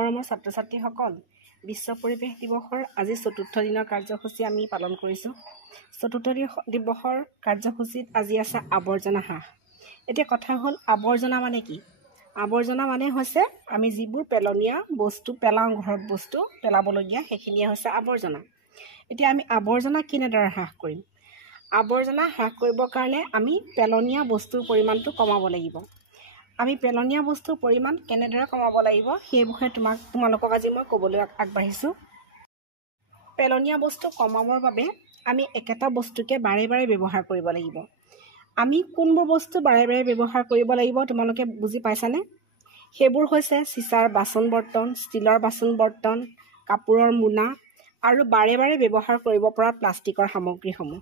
মৰমৰ ছাত্ৰ ছাত্ৰীসকল, বিশ্ব পৰিৱেশ দিৱসৰ আজি ৪ৰ্থ দিনৰ কাৰ্যসূচী আমি পালন কৰিছোঁ। ৪ৰ্থ দিৱসৰ কাৰ্যসূচীত আজি আছে আৱৰ্জনা হ্ৰাস। এতিয়া কথা হ'ল আৱৰ্জনা মানে কি? আৱৰ্জনা মানে হৈছে আমি যিবোৰ পেলনীয়া বস্তু পেলাওঁ, ঘৰত বস্তু পেলাবলগীয়া, সেইখিনিয়ে হৈছে আৱৰ্জনা। এতিয়া আমি আৱৰ্জনা কেনেদৰে হ্ৰাস কৰিম? আৱৰ্জনা হ্ৰাস কৰিবৰ কাৰণে আমি পেলনীয়া বস্তুৰ পৰিমাণটো কমাব লাগিব। আমি পেলনীয়া বস্তুৰ পৰিমাণ কেনেদৰে কমাব লাগিব সেই বিষয়ে তোমালোকক আজি মই ক'বলৈ আগবাঢ়িছোঁ। পেলনীয়া বস্তু কমাবৰ বাবে আমি একেটা বস্তুকে বাৰে বাৰে ব্যৱহাৰ কৰিব লাগিব। আমি কোনবোৰ বস্তু বাৰে বাৰে ব্যৱহাৰ কৰিব লাগিব তোমালোকে বুজি পাইছানে? সেইবোৰ হৈছে চিচাৰ বাচন বৰ্তন, ষ্টীলৰ বাচন বৰ্তন, কাপোৰৰ মোনা আৰু বাৰে বাৰে ব্যৱহাৰ কৰিব পৰা প্লাষ্টিকৰ সামগ্ৰীসমূহ।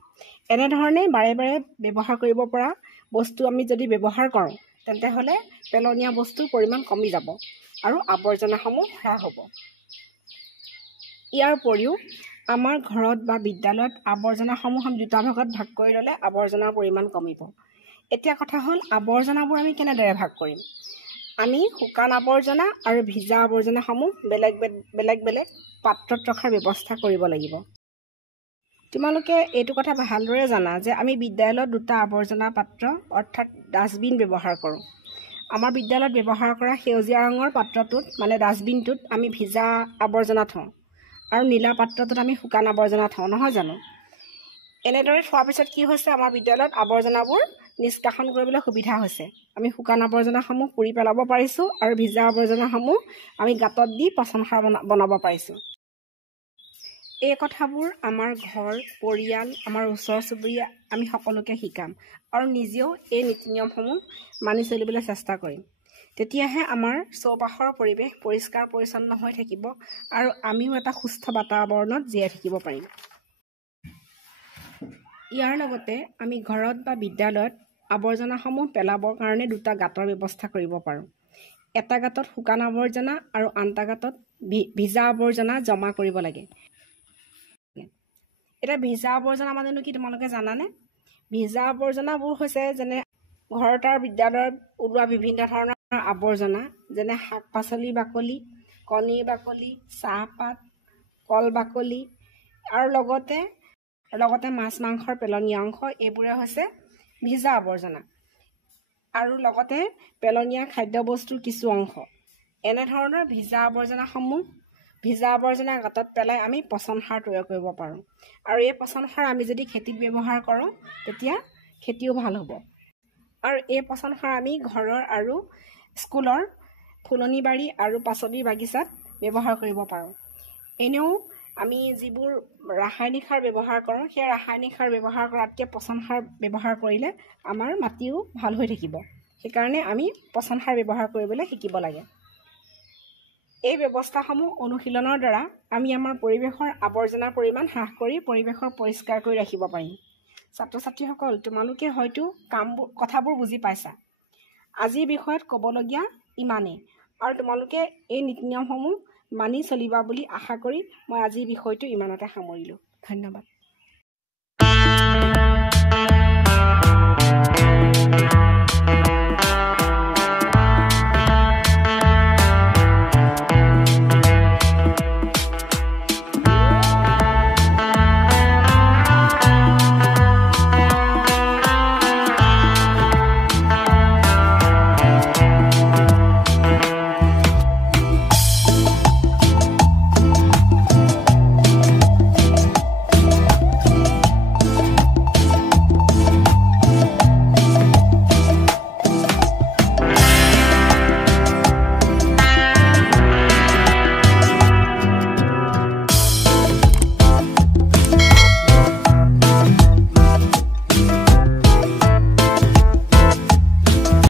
এনেধৰণে বাৰে বাৰে ব্যৱহাৰ কৰিব পৰা বস্তু আমি যদি ব্যৱহাৰ কৰোঁ তেন্তে হ'লে পেলনীয়া বস্তুৰ পৰিমাণ কমি যাব আৰু আৱৰ্জনাসমূহ হ্ৰাস হ'ব। ইয়াৰ উপৰিও আমাৰ ঘৰত বা বিদ্যালয়ত আৱৰ্জনাসমূহ আমি দুটা ভাগত ভাগ কৰি ল'লে আৱৰ্জনাৰ পৰিমাণ কমিব। এতিয়া কথা হ'ল আৱৰ্জনাবোৰ আমি কেনেদৰে ভাগ কৰিম? আমি শুকান আৱৰ্জনা আৰু ভিজা আৱৰ্জনাসমূহ বেলেগ বেলেগ পাত্ৰত ৰখাৰ ব্যৱস্থা কৰিব লাগিব। তোমালোকে এইটো কথা ভালদৰে জানা যে আমি বিদ্যালয়ত দুটা আৱৰ্জনা পাত্ৰ অৰ্থাৎ ডাষ্টবিন ব্যৱহাৰ কৰোঁ। আমাৰ বিদ্যালয়ত ব্যৱহাৰ কৰা সেউজীয়া ৰঙৰ পাত্ৰটোত মানে ডাষ্টবিনটোত আমি ভিজা আৱৰ্জনা থওঁ আৰু নীলা পাত্ৰটোত আমি শুকান আৱৰ্জনা থওঁ, নহয় জানো? এনেদৰে থোৱাৰ পিছত কি হৈছে, আমাৰ বিদ্যালয়ত আৱৰ্জনাবোৰ নিষ্কাশন কৰিবলৈ সুবিধা হৈছে। আমি শুকান আৱৰ্জনাসমূহ পুৰি পেলাব পাৰিছোঁ আৰু ভিজা আৱৰ্জনাসমূহ আমি গাঁতত দি পচন সাৰ বনাব পাৰিছোঁ। এই কথাবোৰ আমাৰ ঘৰ, পৰিয়াল, আমাৰ ওচৰ চুবুৰীয়া আমি সকলোকে শিকাম আৰু নিজেও এই নীতি নিয়মসমূহ মানি চলিবলৈ চেষ্টা কৰিম। তেতিয়াহে আমাৰ চৌপাশৰ পৰিৱেশ পৰিষ্কাৰ পৰিচ্ছন্ন হৈ থাকিব আৰু আমিও এটা সুস্থ বাতাবৰণত জীয়াই থাকিব পাৰিম। ইয়াৰ লগতে আমি ঘৰত বা বিদ্যালয়ত আৱৰ্জনাসমূহ পেলাবৰ কাৰণে দুটা গাঁতৰ ব্যৱস্থা কৰিব পাৰোঁ। এটা গাঁতত শুকান আৱৰ্জনা আৰু আনটা গাঁতত ভিজা আৱৰ্জনা জমা কৰিব লাগে। এতিয়া ভিজা আৱৰ্জনা মানেনো কি তোমালোকে জানানে? ভিজা আৱৰ্জনাবোৰ হৈছে যেনে ঘৰত আৰু বিদ্যালয়ত ওলোৱা বিভিন্ন ধৰণৰ আৱৰ্জনা, যেনে শাক পাচলিৰ বাকলি, কণীৰ বাকলি, চাহপাত, কল বাকলি আৰু লগতে মাছ মাংসৰ পেলনীয়া অংশ, এইবোৰে হৈছে ভিজা আৱৰ্জনা আৰু লগতে পেলনীয়া খাদ্যবস্তুৰ কিছু অংশ। এনেধৰণৰ ভিজা আৱৰ্জনা গাঁতত পেলাই আমি পচন সাৰ তৈয়াৰ কৰিব পাৰোঁ আৰু এই পচন সাৰ আমি যদি খেতিত ব্যৱহাৰ কৰোঁ তেতিয়া খেতিও ভাল হ'ব। আৰু এই পচন সাৰ আমি ঘৰৰ আৰু স্কুলৰ ফুলনি বাৰী আৰু পাচলিৰ বাগিচাত ব্যৱহাৰ কৰিব পাৰোঁ। এনেও আমি যিবোৰ ৰাসায়নিক সাৰ ব্যৱহাৰ কৰোঁ সেই ৰাসায়নিক সাৰ ব্যৱহাৰ কৰাতকৈ পচন সাৰ ব্যৱহাৰ কৰিলে আমাৰ মাটিও ভাল হৈ থাকিব। সেইকাৰণে আমি পচন সাৰ ব্যৱহাৰ কৰিবলৈ শিকিব লাগে। এই ব্যৱস্থাসমূহ অনুশীলনৰ দ্বাৰা আমি আমাৰ পৰিৱেশৰ আৱৰ্জনাৰ পৰিমাণ হ্ৰাস কৰি পৰিৱেশৰ পৰিষ্কাৰ কৰি ৰাখিব পাৰিম। ছাত্ৰ ছাত্ৰীসকল, তোমালোকে হয়তো কথাবোৰ বুজি পাইছা। আজিৰ বিষয়ত ক'বলগীয়া ইমানেই আৰু তোমালোকে এই নীতি নিয়মসমূহ মানি চলিবা বুলি আশা কৰি মই আজিৰ বিষয়টো ইমানতে সামৰিলোঁ। ধন্যবাদ।